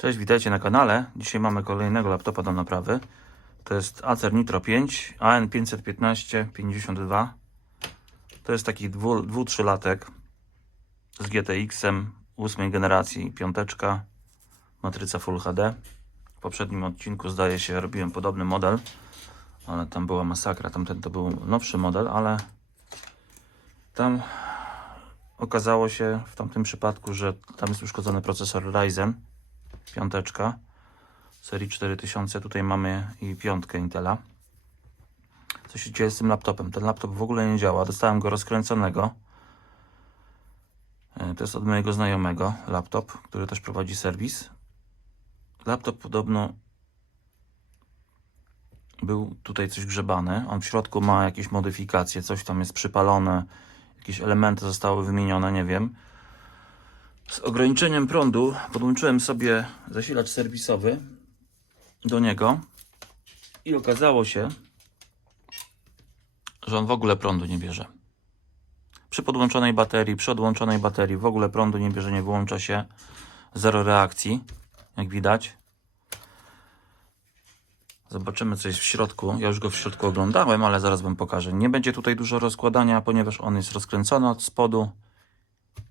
Cześć, witajcie na kanale. Dzisiaj mamy kolejnego laptopa do naprawy. To jest Acer Nitro 5 AN515-52. To jest taki 2-3 latek z GTX-em 8 generacji, piąteczka, matryca Full HD. W poprzednim odcinku zdaje się robiłem podobny model, ale tam była masakra. Tamten to był nowszy model, ale tam okazało się w tamtym przypadku, że tam jest uszkodzony procesor Ryzen piąteczka serii 4000. Tutaj mamy i piątkę Intela. Co się dzieje z tym laptopem? Ten laptop w ogóle nie działa. Dostałem go rozkręconego. E, To jest od mojego znajomego laptop, który też prowadzi serwis. Laptop podobno był tutaj coś grzebany. On w środku ma jakieś modyfikacje, coś tam jest przypalone, jakieś elementy zostały wymienione, nie wiem. Z ograniczeniem prądu podłączyłem sobie zasilacz serwisowy do niego i okazało się, że on w ogóle prądu nie bierze. Przy podłączonej baterii, przy odłączonej baterii w ogóle prądu nie bierze, nie wyłącza się. Zero reakcji, jak widać. Zobaczymy, co jest w środku. Ja już go w środku oglądałem, ale zaraz Wam pokażę. Nie będzie tutaj dużo rozkładania, ponieważ on jest rozkręcony od spodu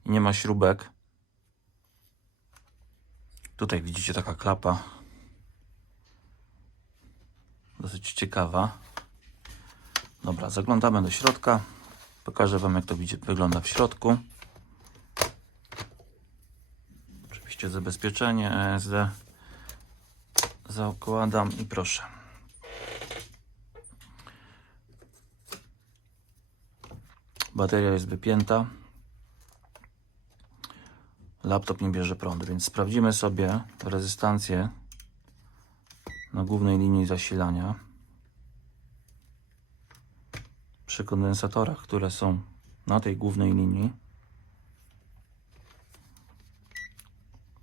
nie ma śrubek. Tutaj widzicie taka klapa. Dosyć ciekawa. Dobra, zaglądamy do środka. Pokażę Wam, jak to wygląda w środku. Oczywiście zabezpieczenie ESD. Zakładam i proszę. Bateria jest wypięta. Laptop nie bierze prądu, więc sprawdzimy sobie rezystancję na głównej linii zasilania przy kondensatorach, które są na tej głównej linii.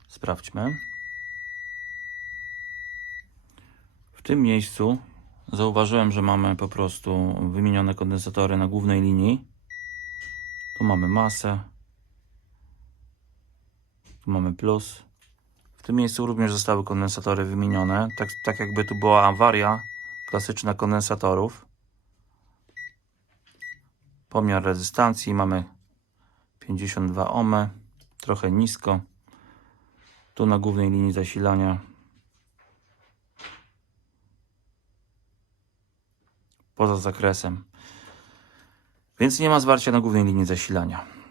Sprawdźmy. W tym miejscu zauważyłem, że mamy po prostu wymienione kondensatory na głównej linii. Tu mamy masę. Tu mamy plus. W tym miejscu również zostały kondensatory wymienione. Tak, tak jakby tu była awaria klasyczna kondensatorów. Pomiar rezystancji mamy 52 ohmy. Trochę nisko. Tu na głównej linii zasilania poza zakresem. Więc nie ma zwarcia na głównej linii zasilania.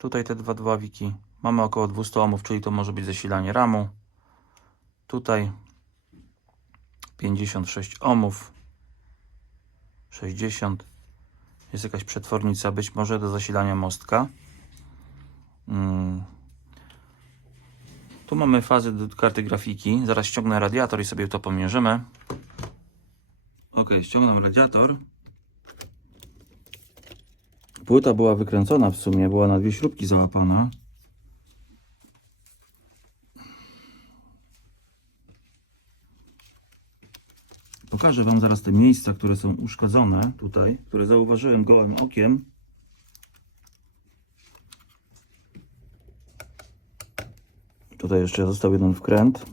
Tutaj te dwa dławiki. Mamy około 200 ohmów, czyli to może być zasilanie ramu. Tutaj 56 ohmów. 60. Jest jakaś przetwornica, być może do zasilania mostka. Mm. Tu mamy fazę do karty grafiki. Zaraz ściągnę radiator i sobie to pomierzymy. Ok, ściągnę radiator. Płyta była wykręcona w sumie, była na dwie śrubki załapana. Pokażę Wam zaraz te miejsca, które są uszkodzone tutaj, które zauważyłem gołym okiem. Tutaj jeszcze został jeden wkręt.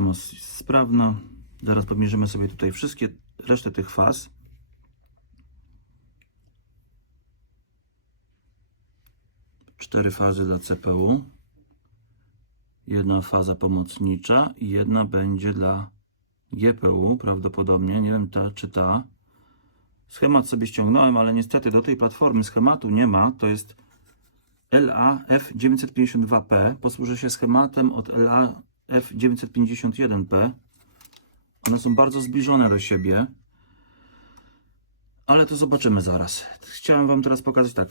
Jest sprawna. Zaraz pomierzymy sobie tutaj wszystkie resztę tych faz. Cztery fazy dla CPU. Jedna faza pomocnicza i jedna będzie dla GPU prawdopodobnie. Nie wiem ta czy ta. Schemat sobie ściągnąłem, ale niestety do tej platformy schematu nie ma. To jest LA-F952P. Posłużę się schematem od LA F951P. One są bardzo zbliżone do siebie. Ale to zobaczymy zaraz. Chciałem Wam teraz pokazać tak.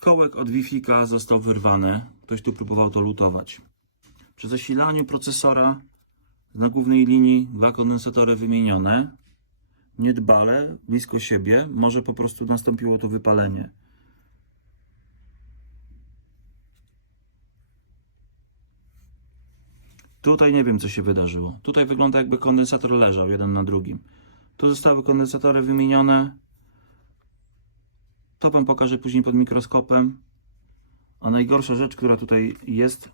Kołek od Wi-Fi został wyrwany. Ktoś tu próbował to lutować. Przy zasilaniu procesora na głównej linii dwa kondensatory wymienione. Niedbale, blisko siebie. Może po prostu nastąpiło tu wypalenie. Tutaj nie wiem, co się wydarzyło. Tutaj wygląda jakby kondensator leżał jeden na drugim. Tu zostały kondensatory wymienione. To Wam pokażę później pod mikroskopem. A najgorsza rzecz, która tutaj jest,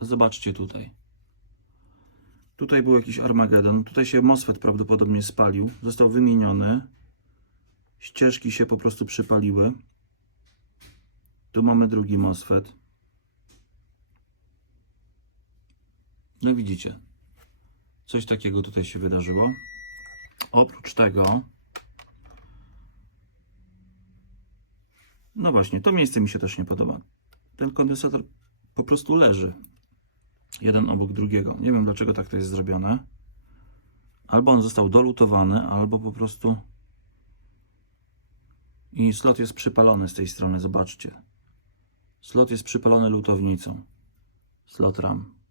zobaczcie tutaj. Tutaj był jakiś Armagedon. Tutaj się MOSFET prawdopodobnie spalił. Został wymieniony. Ścieżki się po prostu przypaliły. Tu mamy drugi MOSFET. No widzicie. Coś takiego tutaj się wydarzyło. Oprócz tego No właśnie, to miejsce mi się też nie podoba. Ten kondensator po prostu leży. Jeden obok drugiego. Nie wiem dlaczego tak to jest zrobione. Albo on został dolutowany, albo po prostu. I slot jest przypalony z tej strony, zobaczcie. Slot jest przypalony lutownicą. Slot RAM.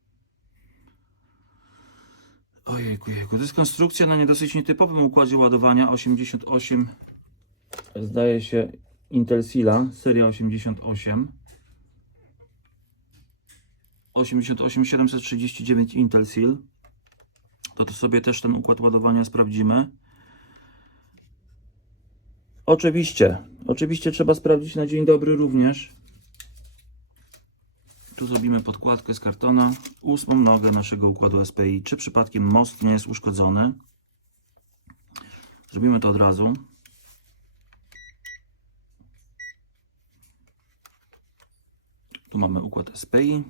Ojejku, jejku. To jest konstrukcja na niedosyć nietypowym układzie ładowania 88 zdaje się Intel Sila, seria 88 88739 Intel Seal to, to sobie też ten układ ładowania sprawdzimy. Oczywiście oczywiście trzeba sprawdzić na dzień dobry również tu zrobimy podkładkę z kartona ósmą nogę naszego układu SPI czy przypadkiem most nie jest uszkodzony zrobimy to od razu Tu mamy układ SPI.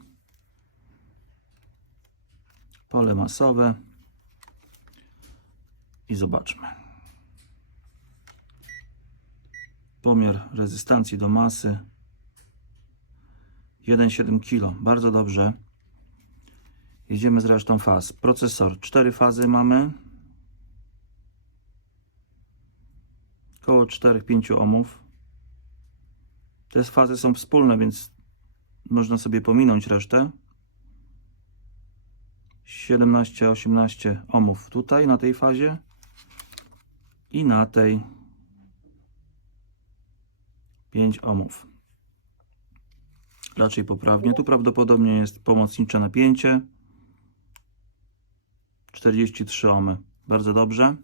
Pole masowe. I zobaczmy. Pomiar rezystancji do masy 1,7 kg. Bardzo dobrze. Jedziemy z resztą faz. Procesor. 4 fazy mamy. Koło 4-5 ohmów. Te fazy są wspólne, więc można sobie pominąć resztę. 17-18 ohmów tutaj na tej fazie i na tej 5 ohmów. Raczej poprawnie. Tu prawdopodobnie jest pomocnicze napięcie. 43 ohmy. Bardzo dobrze.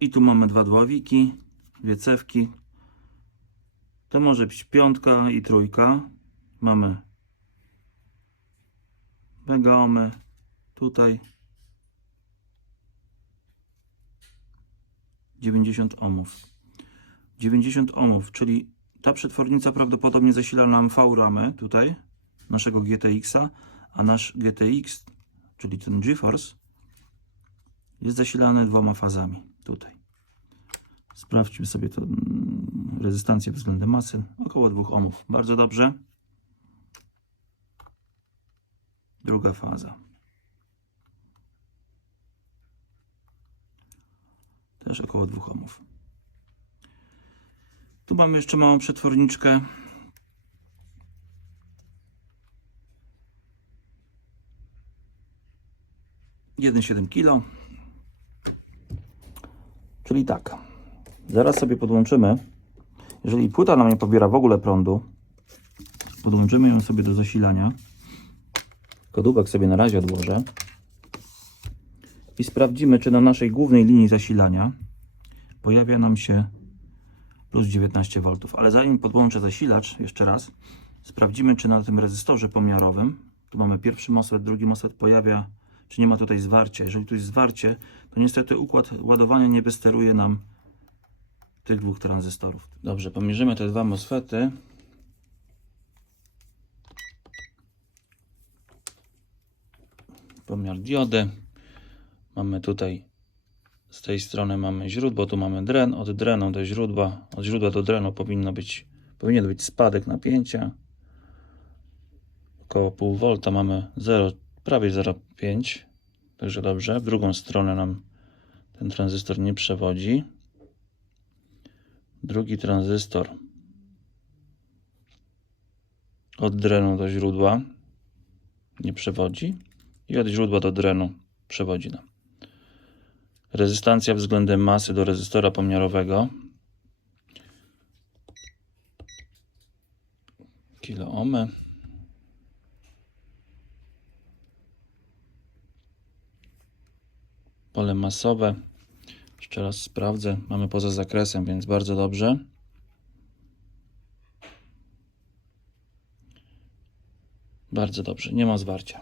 I tu mamy dwa dławiki, dwie cewki, to może być piątka i trójka. Mamy megaomy. Tutaj 90 ohmów. 90 ohmów, czyli ta przetwornica prawdopodobnie zasila nam V-ramy tutaj, naszego GTX-a, a nasz GTX, czyli ten GeForce, jest zasilany dwoma fazami tutaj. Sprawdźmy sobie to mm, rezystancję względem masy. Około 2 ohmów. Bardzo dobrze. Druga faza. Też około 2 ohmów. Tu mamy jeszcze małą przetworniczkę. Jeden siedem kilo. Czyli tak. Zaraz sobie podłączymy. Jeżeli płyta nam nie pobiera w ogóle prądu, podłączymy ją sobie do zasilania. Kodubek sobie na razie odłożę. I sprawdzimy, czy na naszej głównej linii zasilania pojawia nam się plus 19 V. Ale zanim podłączę zasilacz, jeszcze raz, sprawdzimy, czy na tym rezystorze pomiarowym, tu mamy pierwszy MOSFET, drugi MOSFET, pojawia, czy nie ma tutaj zwarcia. Jeżeli tu jest zwarcie, to niestety układ ładowania nie wysteruje nam tych dwóch tranzystorów. Dobrze, pomierzymy te dwa MOSFETy. Pomiar diody. Mamy tutaj z tej strony mamy źródło, tu mamy dren, od drenu do źródła, od źródła do drenu powinno być, powinien być spadek napięcia. Około pół volta mamy 0, prawie 0,5, także dobrze. W drugą stronę nam ten tranzystor nie przewodzi drugi tranzystor od drenu do źródła nie przewodzi i od źródła do drenu przewodzi nam. Rezystancja względem masy do rezystora pomiarowego kiloohmy. Pole masowe Jeszcze raz sprawdzę. Mamy poza zakresem, więc bardzo dobrze. Bardzo dobrze, nie ma zwarcia.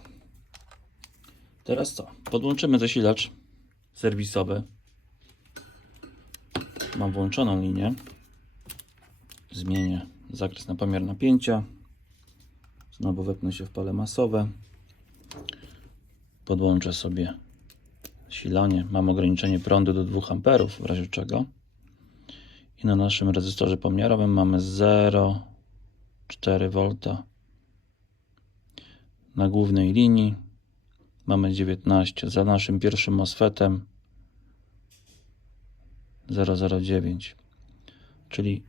Teraz co? Podłączymy zasilacz serwisowy. Mam włączoną linię. Zmienię zakres na pomiar napięcia. Znowu wepnę się w pole masowe. Podłączę sobie silanie. Mam ograniczenie prądu do 2 A, w razie czego. I na naszym rezystorze pomiarowym mamy 0,4 V na głównej linii. Mamy 19. Za naszym pierwszym MOSFETem 009. Czyli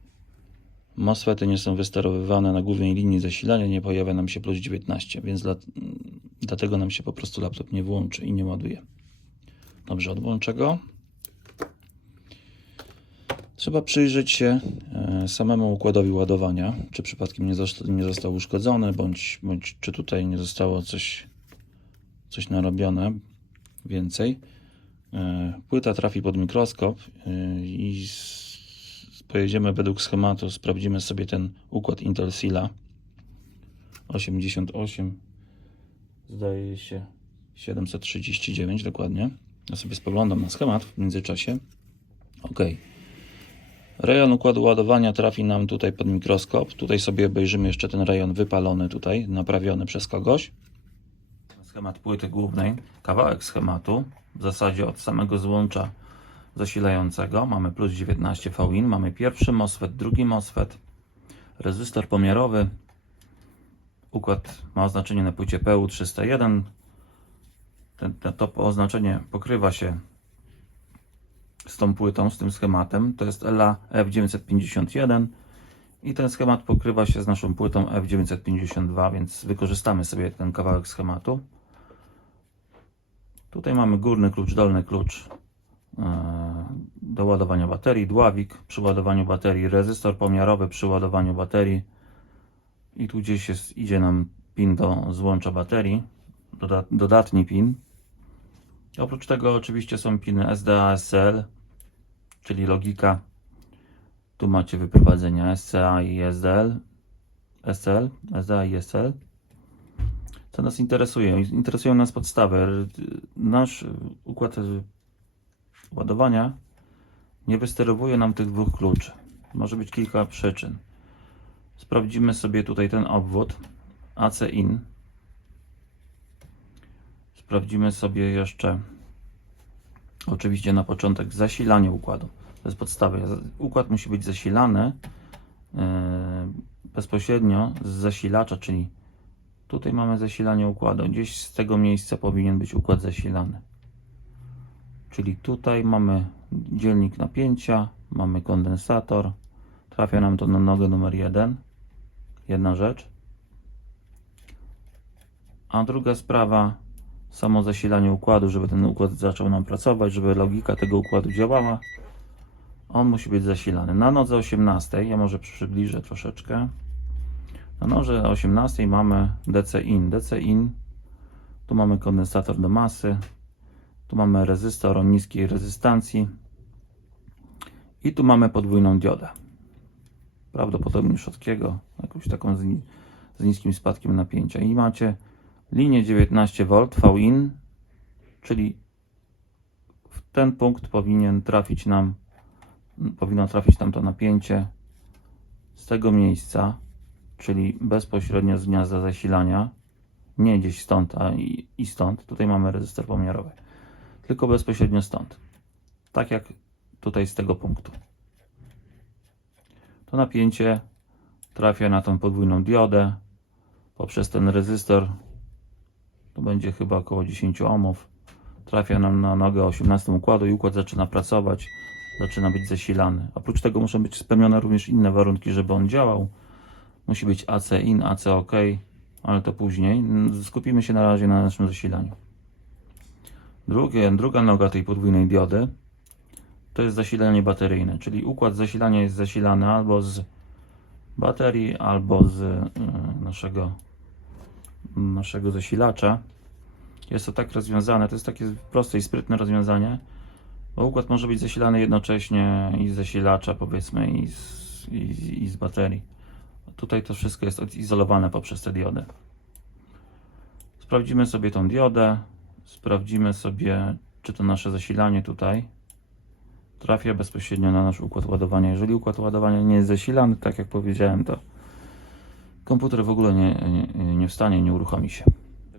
MOSFETy nie są wysterowywane na głównej linii zasilania, nie pojawia nam się plus 19, więc dla, dlatego nam się po prostu laptop nie włączy i nie ładuje. Dobrze, odłączę go. Trzeba przyjrzeć się e, samemu układowi ładowania, czy przypadkiem nie został, nie został uszkodzony, bądź, bądź czy tutaj nie zostało coś, coś narobione więcej. E, Płyta trafi pod mikroskop e, i pojedziemy według schematu, sprawdzimy sobie ten układ Intel Sila 88 zdaje się 739 dokładnie. Ja sobie spoglądam na schemat w międzyczasie. OK. Rejon układu ładowania trafi nam tutaj pod mikroskop. Tutaj sobie obejrzymy jeszcze ten rejon wypalony tutaj, naprawiony przez kogoś. Schemat płyty głównej, kawałek schematu, w zasadzie od samego złącza zasilającego. Mamy plus 19 VIN, mamy pierwszy MOSFET, drugi MOSFET, rezystor pomiarowy. Układ ma oznaczenie na płycie PU301. Ten, ten, to oznaczenie pokrywa się z tą płytą, z tym schematem. To jest LA F951 i ten schemat pokrywa się z naszą płytą F952, więc wykorzystamy sobie ten kawałek schematu. Tutaj mamy górny klucz, dolny klucz e, do ładowania baterii, dławik przy ładowaniu baterii, rezystor pomiarowy przy ładowaniu baterii i tu gdzieś jest, idzie nam pin do złącza baterii, doda, dodatni pin. Oprócz tego oczywiście są piny SDA, SL, czyli logika. Tu macie wyprowadzenia SCA i SDL, SL, SDA i SL. Co nas interesuje? Interesują nas podstawy. Nasz układ ładowania nie wysterowuje nam tych dwóch kluczy. Może być kilka przyczyn. Sprawdzimy sobie tutaj ten obwód AC in. Sprawdzimy sobie jeszcze oczywiście na początek zasilanie układu. To jest podstawa. Układ musi być zasilany yy, bezpośrednio z zasilacza, czyli tutaj mamy zasilanie układu. Gdzieś z tego miejsca powinien być układ zasilany. Czyli tutaj mamy dzielnik napięcia, mamy kondensator. Trafia nam to na nogę numer 1. Jedna rzecz. A druga sprawa, samo zasilanie układu, żeby ten układ zaczął nam pracować, żeby logika tego układu działała. On musi być zasilany. Na nodze 18, ja może przybliżę troszeczkę. Na nodze 18 mamy DC in. DC in, tu mamy kondensator do masy, tu mamy rezystor o niskiej rezystancji i tu mamy podwójną diodę. Prawdopodobnie Szotkiego, jakąś taką z, z niskim spadkiem napięcia. I macie linię 19V VIN, czyli w ten punkt powinien trafić nam, powinno trafić nam to napięcie z tego miejsca, czyli bezpośrednio z gniazda zasilania, nie gdzieś stąd, a i, i stąd. Tutaj mamy rezystor pomiarowy, tylko bezpośrednio stąd. Tak jak tutaj z tego punktu. To napięcie trafia na tą podwójną diodę poprzez ten rezystor to będzie chyba około 10 ohmów. Trafia nam na nogę 18 układu i układ zaczyna pracować, zaczyna być zasilany. Oprócz tego muszą być spełnione również inne warunki, żeby on działał. Musi być AC in, AC OK, ale to później. Skupimy się na razie na naszym zasilaniu. Drugie, druga noga tej podwójnej diody to jest zasilanie bateryjne, czyli układ zasilania jest zasilany albo z baterii, albo z y, naszego naszego zasilacza. Jest to tak rozwiązane, to jest takie proste i sprytne rozwiązanie, Bo układ może być zasilany jednocześnie i z zasilacza powiedzmy i z, i, i z baterii. Tutaj to wszystko jest odizolowane poprzez te diody. Sprawdzimy sobie tą diodę. Sprawdzimy sobie, czy to nasze zasilanie tutaj trafia bezpośrednio na nasz układ ładowania. Jeżeli układ ładowania nie jest zasilany, tak jak powiedziałem, to komputer w ogóle nie, nie, nie wstanie, nie uruchomi się.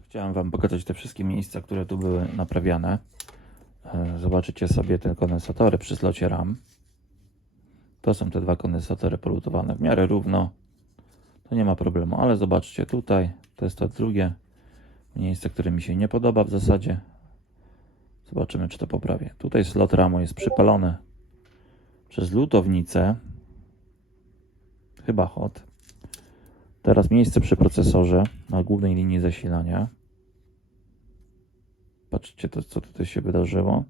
Chciałem Wam pokazać te wszystkie miejsca, które tu były naprawiane. E, Zobaczycie sobie te kondensatory przy slocie RAM. To są te dwa kondensatory polutowane w miarę równo. To nie ma problemu, ale zobaczcie tutaj, to jest to drugie miejsce, które mi się nie podoba w zasadzie. Zobaczymy, czy to poprawię. Tutaj slot RAMu jest przypalony przez lutownicę. Chyba hot. Teraz miejsce przy procesorze na głównej linii zasilania. Patrzcie, to, co tutaj się wydarzyło.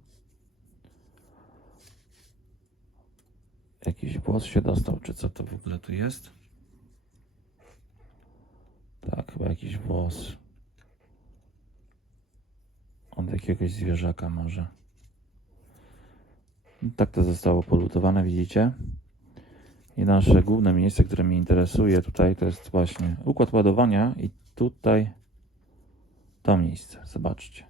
Jakiś włos się dostał, czy co to w ogóle tu jest? Tak, chyba jakiś włos. Od jakiegoś zwierzaka może. Tak to zostało polutowane, widzicie? I nasze główne miejsce, które mnie interesuje tutaj, to jest właśnie układ ładowania i tutaj to miejsce. Zobaczcie.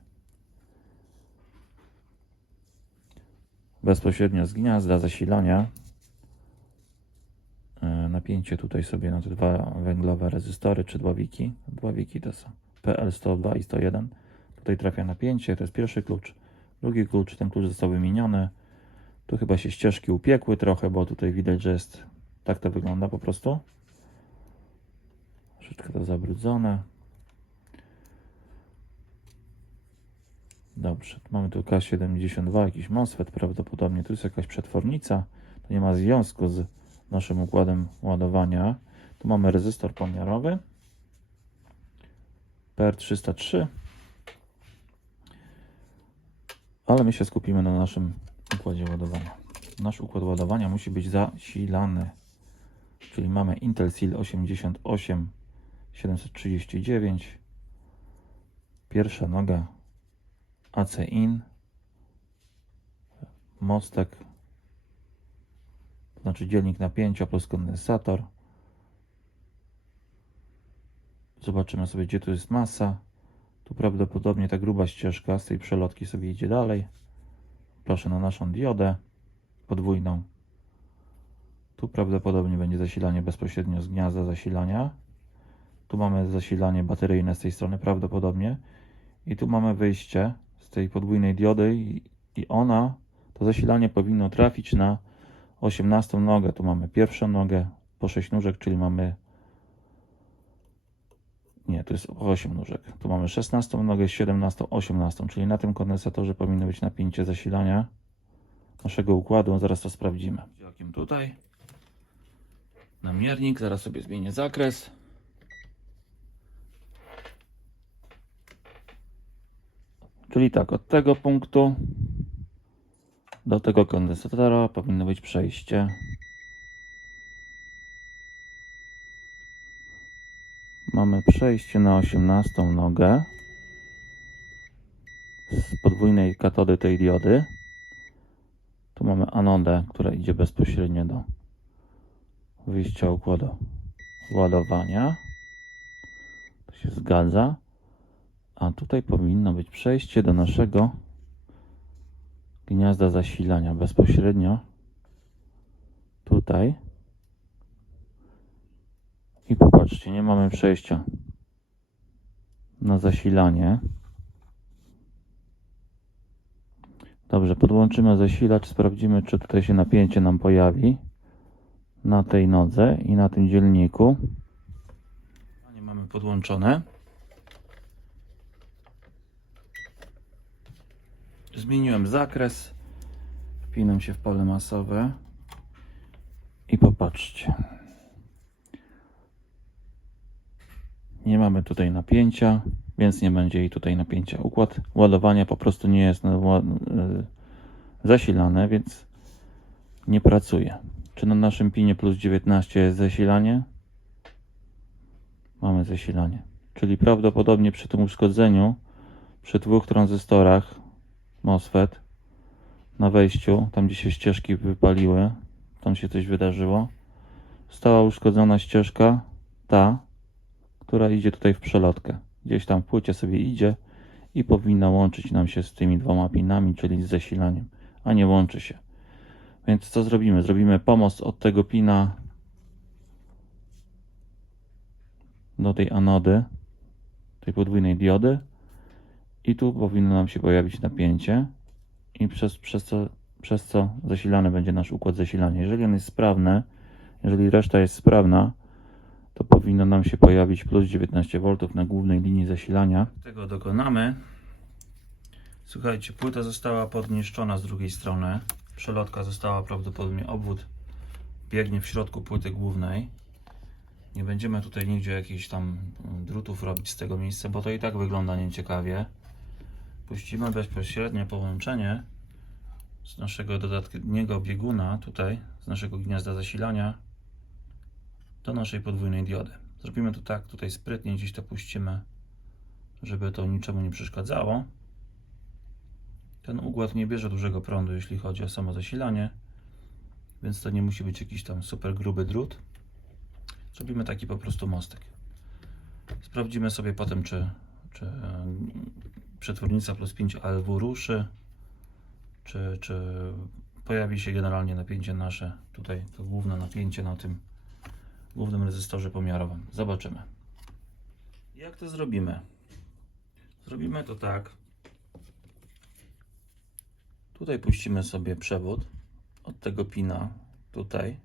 Bezpośrednio z gniazda zasilania napięcie tutaj sobie na te dwa węglowe rezystory, czy dławiki. Dławiki to są PL102 i 101. Tutaj trafia napięcie, to jest pierwszy klucz. Drugi klucz, ten klucz został wymieniony. Tu chyba się ścieżki upiekły trochę, bo tutaj widać, że jest tak to wygląda po prostu. Troszeczkę to zabrudzone. Dobrze, mamy tu K72, jakiś MOSFET prawdopodobnie. Tu jest jakaś przetwornica. To nie ma związku z naszym układem ładowania. Tu mamy rezystor pomiarowy. PR303. Ale my się skupimy na naszym układzie ładowania. Nasz układ ładowania musi być zasilany. Czyli mamy Intel Seal 88 739. Pierwsza noga AC in. Mostek. Znaczy dzielnik napięcia plus kondensator. Zobaczymy sobie, gdzie tu jest masa. Tu prawdopodobnie ta gruba ścieżka z tej przelotki sobie idzie dalej. Proszę na naszą diodę podwójną. Tu prawdopodobnie będzie zasilanie bezpośrednio z gniazda zasilania. Tu mamy zasilanie bateryjne z tej strony prawdopodobnie. I tu mamy wyjście z tej podwójnej diody i ona, to zasilanie powinno trafić na 18 nogę. Tu mamy pierwszą nogę po 6 nóżek, czyli mamy nie, to jest 8 nóżek. Tu mamy 16 nogę, 17, 18, czyli na tym kondensatorze powinno być napięcie zasilania naszego układu. Zaraz to sprawdzimy. Jakim tutaj? Namiernik, zaraz sobie zmienię zakres. Czyli tak, od tego punktu do tego kondensatora powinno być przejście. Mamy przejście na 18 nogę z podwójnej katody tej diody. Tu mamy anodę, która idzie bezpośrednio do wyjścia układu ładowania. To się zgadza. A tutaj powinno być przejście do naszego gniazda zasilania bezpośrednio tutaj. I popatrzcie, nie mamy przejścia na zasilanie. Dobrze, podłączymy zasilacz, sprawdzimy, czy tutaj się napięcie nam pojawi na tej nodze i na tym dzielniku. Nie mamy podłączone. Zmieniłem zakres. Wpinam się w pole masowe. I popatrzcie. Nie mamy tutaj napięcia, więc nie będzie jej tutaj napięcia. Układ ładowania po prostu nie jest y, zasilany, więc nie pracuje. Czy na naszym pinie plus 19 jest zasilanie? Mamy zasilanie. Czyli prawdopodobnie przy tym uszkodzeniu, przy dwóch tranzystorach MOSFET, na wejściu, tam gdzie się ścieżki wypaliły, tam się coś wydarzyło. Została uszkodzona ścieżka, ta, która idzie tutaj w przelotkę. Gdzieś tam w płycie sobie idzie i powinna łączyć nam się z tymi dwoma pinami, czyli z zasilaniem, a nie łączy się. Więc co zrobimy? Zrobimy pomost od tego pina do tej anody, tej podwójnej diody i tu powinno nam się pojawić napięcie i przez, przez, co, przez co zasilany będzie nasz układ zasilania. Jeżeli on jest sprawny, jeżeli reszta jest sprawna, to powinno nam się pojawić plus 19 V na głównej linii zasilania. Tego dokonamy. Słuchajcie, płyta została podniszczona z drugiej strony. Przelotka została prawdopodobnie obwód biegnie w środku płyty głównej. Nie będziemy tutaj nigdzie jakichś tam drutów robić z tego miejsca, bo to i tak wygląda nieciekawie. Puścimy bezpośrednie połączenie z naszego dodatniego bieguna tutaj, z naszego gniazda zasilania do naszej podwójnej diody. Zrobimy to tak, tutaj sprytnie gdzieś to puścimy, żeby to niczemu nie przeszkadzało. Ten układ nie bierze dużego prądu, jeśli chodzi o samo zasilanie, więc to nie musi być jakiś tam super gruby drut. Zrobimy taki po prostu mostek. Sprawdzimy sobie potem, czy, czy przetwornica plus 5 ALW ruszy, czy, czy pojawi się generalnie napięcie nasze, tutaj to główne napięcie na tym głównym rezystorze pomiarowym. Zobaczymy. Jak to zrobimy? Zrobimy to tak. Tutaj puścimy sobie przewód od tego pina tutaj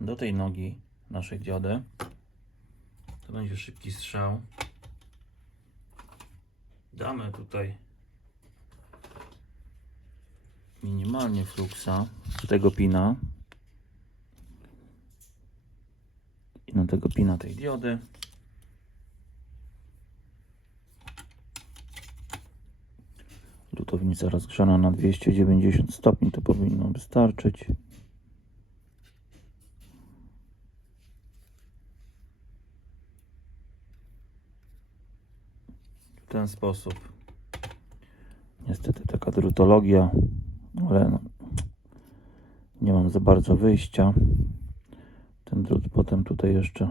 do tej nogi naszej diody. To będzie szybki strzał. Damy tutaj minimalnie fluksa z tego pina i na tego pina tej diody. Lutownica rozgrzana na 290 stopni to powinno wystarczyć. W ten sposób. Niestety taka drutologia, ale no, nie mam za bardzo wyjścia. Ten drut potem tutaj jeszcze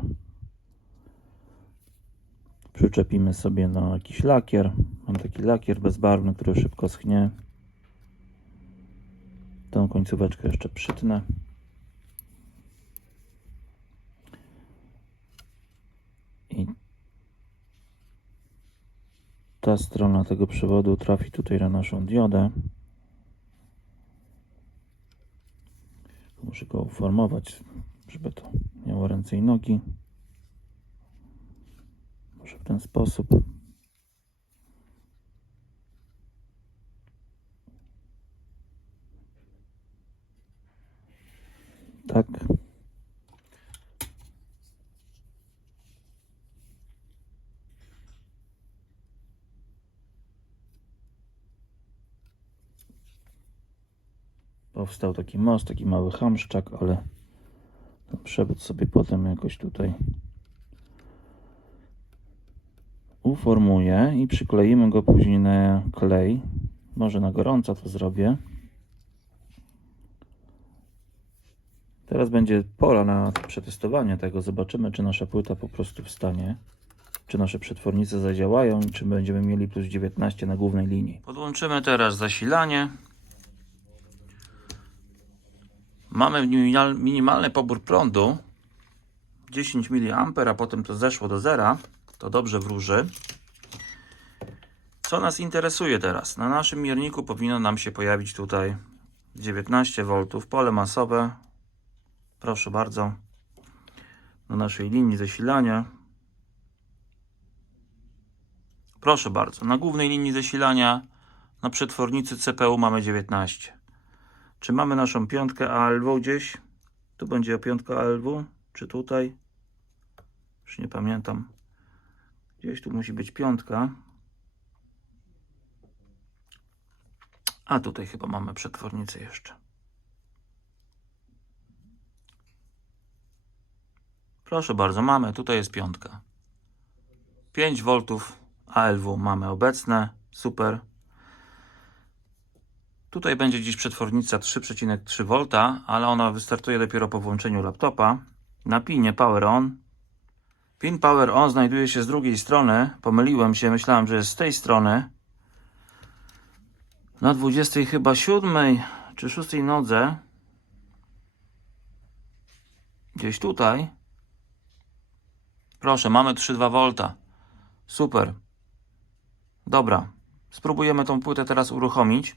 przyczepimy sobie na jakiś lakier. Mam taki lakier bezbarwny, który szybko schnie. Tą końcóweczkę jeszcze przytnę. I ta strona tego przewodu trafi tutaj na naszą diodę. Muszę go uformować, żeby to miało ręce i nogi. Może w ten sposób. Tak. Powstał taki most, taki mały hamszczak, ale ten sobie potem jakoś tutaj uformuję i przykleimy go później na klej. Może na gorąco to zrobię. Teraz będzie pora na przetestowanie tego. Zobaczymy, czy nasza płyta po prostu wstanie. Czy nasze przetwornice zadziałają, czy będziemy mieli plus 19 na głównej linii. Podłączymy teraz zasilanie. Mamy minimal- minimalny pobór prądu 10 mA, a potem to zeszło do zera. To dobrze wróży. Co nas interesuje teraz? Na naszym mierniku powinno nam się pojawić tutaj 19 V, pole masowe. Proszę bardzo. Na naszej linii zasilania. Proszę bardzo. Na głównej linii zasilania na przetwornicy CPU mamy 19. Czy mamy naszą piątkę ALW gdzieś? Tu będzie piątka ALW? Czy tutaj? Już nie pamiętam. Gdzieś tu musi być piątka. A tutaj chyba mamy przetwornicę jeszcze. Proszę bardzo, mamy. Tutaj jest piątka. 5 V ALW mamy obecne. Super. Tutaj będzie dziś przetwornica 3,3 V, ale ona wystartuje dopiero po włączeniu laptopa. Na pinie Power On. Pin Power On znajduje się z drugiej strony. Pomyliłem się, myślałem, że jest z tej strony. Na 20 chyba 7 czy 6 nodze. Gdzieś tutaj. Proszę, mamy 3,2 V. Super. Dobra. Spróbujemy tą płytę teraz uruchomić.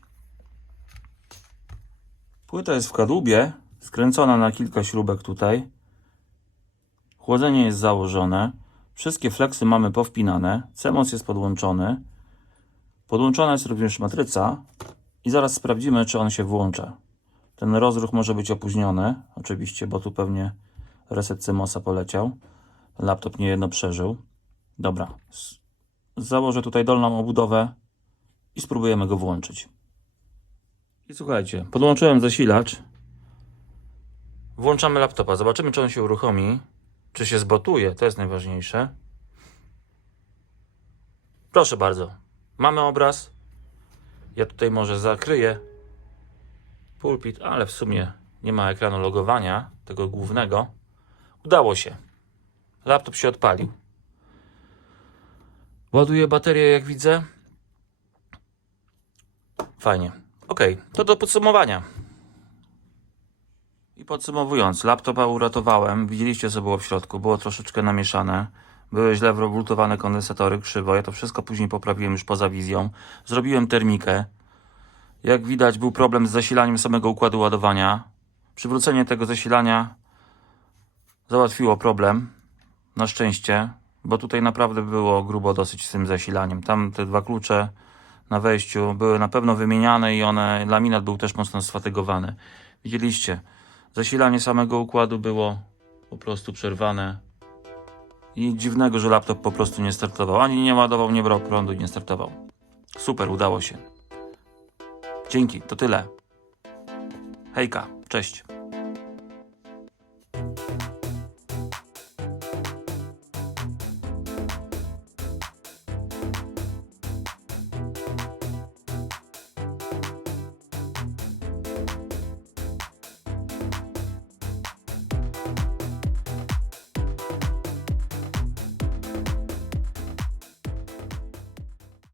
Płyta jest w kadłubie, skręcona na kilka śrubek tutaj. Chłodzenie jest założone. Wszystkie fleksy mamy powpinane. CMOS jest podłączony. Podłączona jest również matryca i zaraz sprawdzimy, czy on się włącza. Ten rozruch może być opóźniony, oczywiście, bo tu pewnie reset CMOSa poleciał. Laptop niejedno przeżył. Dobra. Założę tutaj dolną obudowę i spróbujemy go włączyć. I słuchajcie, podłączyłem zasilacz. Włączamy laptopa. Zobaczymy, czy on się uruchomi. Czy się zbotuje, to jest najważniejsze. Proszę bardzo. Mamy obraz. Ja tutaj może zakryję pulpit, ale w sumie nie ma ekranu logowania, tego głównego. Udało się. Laptop się odpalił. Ładuje baterię, jak widzę. Fajnie. Ok, to do podsumowania. I podsumowując, laptopa uratowałem. Widzieliście, co było w środku. Było troszeczkę namieszane. Były źle wrobultowane kondensatory, krzywo. Ja to wszystko później poprawiłem już poza wizją. Zrobiłem termikę. Jak widać, był problem z zasilaniem samego układu ładowania. Przywrócenie tego zasilania załatwiło problem. Na szczęście, bo tutaj naprawdę było grubo dosyć z tym zasilaniem. Tam te dwa klucze na wejściu były na pewno wymieniane i one, laminat był też mocno sfatygowany. Widzieliście, zasilanie samego układu było po prostu przerwane. I dziwnego, że laptop po prostu nie startował. Ani nie ładował, nie brał prądu i nie startował. Super, udało się. Dzięki, to tyle. Hejka, cześć.